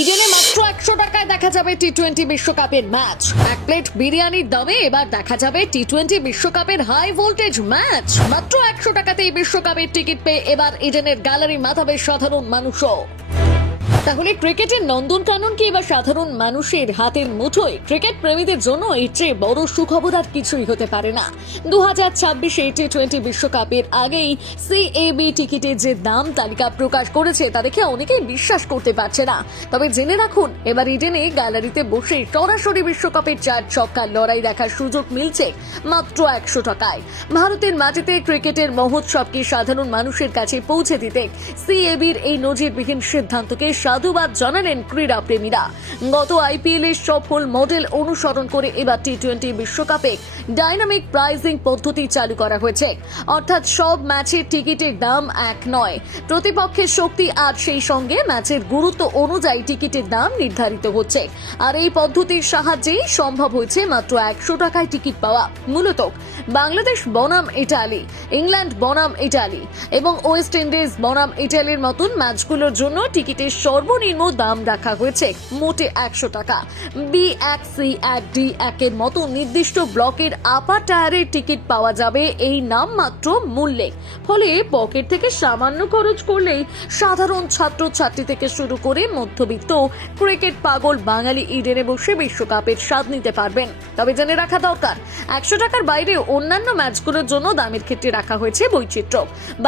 ইডেনে মাত্র 100 টাকায় দেখা যাবে টি-20 বিশ্বকাপের ম্যাচ। এক প্লেট বিরিয়ানির দামে এবার দেখা যাবে টি-20 বিশ্বকাপের হাই ভোল্টেজ ম্যাচ। মাত্র 100 টাকাতেই বিশ্বকাপের টিকিট পেয়ে এবার ইডেনের গ্যালারি মাতাবে সাধারণ মানুষও। তাহলে ক্রিকেটের নন্দনকানন কি এবার সাধারণ মানুষের হাতের মুঠোয়? ক্রিকেট প্রেমীদের জন্য এর চেয়ে বড় সুখবর আর কিছুই হতে পারে না। 2026 টি-20 বিশ্বকাপের আগেই সিএবি টিকিটের যে দাম তালিকা প্রকাশ করেছে তা দেখে অনেকেই বিশ্বাস করতে পারছে না। তবে জেনে রাখুন, এবার ইডেনে গ্যালারিতে বসে সরাসরি বিশ্বকাপের 4 ছক্কার লড়াই দেখার সুযোগ মিলছে মাত্র 100 টাকায়। ভারতের মাটিতে ক্রিকেটের মহোৎসবকে সাধারণ মানুষের কাছে পৌঁছে দিতে সিএবির এই নজিরবিহীন সিদ্ধান্তকে সাধুবাদ জানালেন ক্রীড়া প্রেমীরা। গত আইপিএল এর সফল মডেল অনুসরণ করে এবার টি-20 বিশ্বকাপে ডাইনামিক প্রাইজিং পদ্ধতি চালু করা হয়েছে। অর্থাৎ সব ম্যাচের টিকিটের দাম এক নয়, প্রতিপক্ষের শক্তি আর সেই সঙ্গে ম্যাচের গুরুত্ব অনুযায়ী টিকিটের দাম নির্ধারিত হচ্ছে। আর এই পদ্ধতির সাহায্যেই সম্ভব হয়েছে মাত্র 100 টাকায় টিকিট পাওয়া। মূলত বাংলাদেশ বনাম ইটালি, ইংল্যান্ড বনাম ইটালি এবং ওয়েস্ট ইন্ডিজ বনাম ইটালির মতন ম্যাচগুলোর জন্য টিকিটের সর্বনিম্ন দাম রাখা হয়েছে মোটে 100 টাকা। বি1, সি1, ডি1 এর মতো নির্দিষ্ট ব্লকের আপার টায়ারের টিকিট পাওয়া যাবে এই নামমাত্র মূল্যে। ফলে পকেট থেকে সামান্য খরচ করলেই সাধারণ ছাত্রছাত্রী থেকে শুরু করে মধ্যবিত্ত ক্রিকেট পাগল বাঙালি ইডেনে বসে বিশ্বকাপের স্বাদ নিতে পারবেন। তবে জেনে রাখা দরকার, 100 টাকার বাইরে অন্যান্য ম্যাচগুলোর জন্য দামের ক্ষেত্রে রাখা হয়েছে বৈচিত্র্য।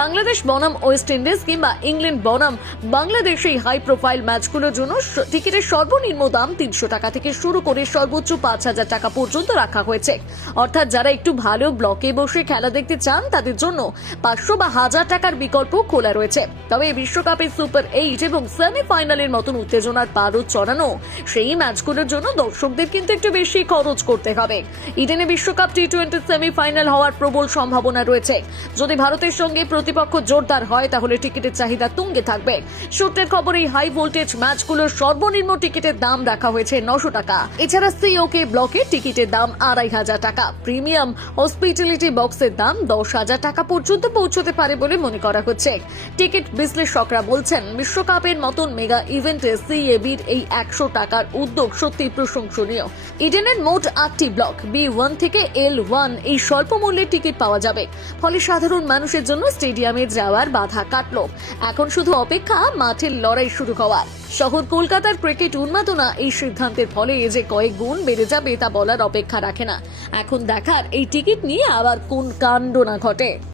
বাংলাদেশ বনাম ওয়েস্ট ইন্ডিজ কিংবা ইংল্যান্ড বনাম বাংলাদেশ এই হাই প্রোফাইল ম্যাচগুলোর জন্য টিকিটের সর্বনিম্ন দাম 300 টাকা থেকে শুরু করে সর্বোচ্চ 5000 টাকা পর্যন্ত রাখা হয়েছে। অর্থাৎ যারা একটু ভালো ব্লকে বসে খেলা দেখতে চান তাদের জন্য 500 বা 1000 টাকার বিকল্প খোলা রয়েছে। তবে বিশ্বকাপের সুপার 8 এবং সেমিফাইনালের মতন উত্তেজনার পারদ চড়ানো সেই ম্যাচগুলোর জন্য দর্শকদের কিন্তু একটু বেশি খরচ করতে হবে। ইডেনে বিশ্বকাপ টি-20 সেমিফাইনাল হওয়ার প্রবল সম্ভাবনা রয়েছে। যদি ভারতের সঙ্গে প্রতিপক্ষ জোরদার হয় তাহলে টিকিটের চাহিদা তুঙ্গে থাকবে। সূত্রের খবর, এই হাই ভোল্টেজ ম্যাচগুলোর সর্বনিম্ন টিকিটের দাম রাখা হয়েছে 900 টাকা। এছাড়া সিওকে ব্লকের টিকিটের দাম 2500 টাকা। প্রিমিয়াম হসপিটালিটি বক্সের দাম 10,000 টাকা পর্যন্ত পৌঁছতে পারে বলে মনে করা হচ্ছে। টিকিট বিশ্লেষকরা বলছেন, বিশ্বকাপের মতন মেগা ইভেন্টে সিএবির এই 100 টাকার উদ্যোগ সত্যি প্রশংসনীয়। ইডেনের মোট 8টি ব্লক B1 থেকে L1 এই স্বল্প মূল্যের টিকিট পাওয়া যাবে। ফলে সাধারণ মানুষের জন্য স্টেডিয়ামে যাওয়ার বাধা কাটলো। এখন শুধু অপেক্ষা মাঠের লড়াই শুরু হওয়ার। শহর কলকাতার ক্রিকেট উন্মাদনা এই সিদ্ধান্তের ফলে যে কয়েক গুণ বেড়ে যাবে তা বলার অপেক্ষা রাখে না। এখন দেখার এই টিকিট নিয়ে আবার কোন কাণ্ড না ঘটে।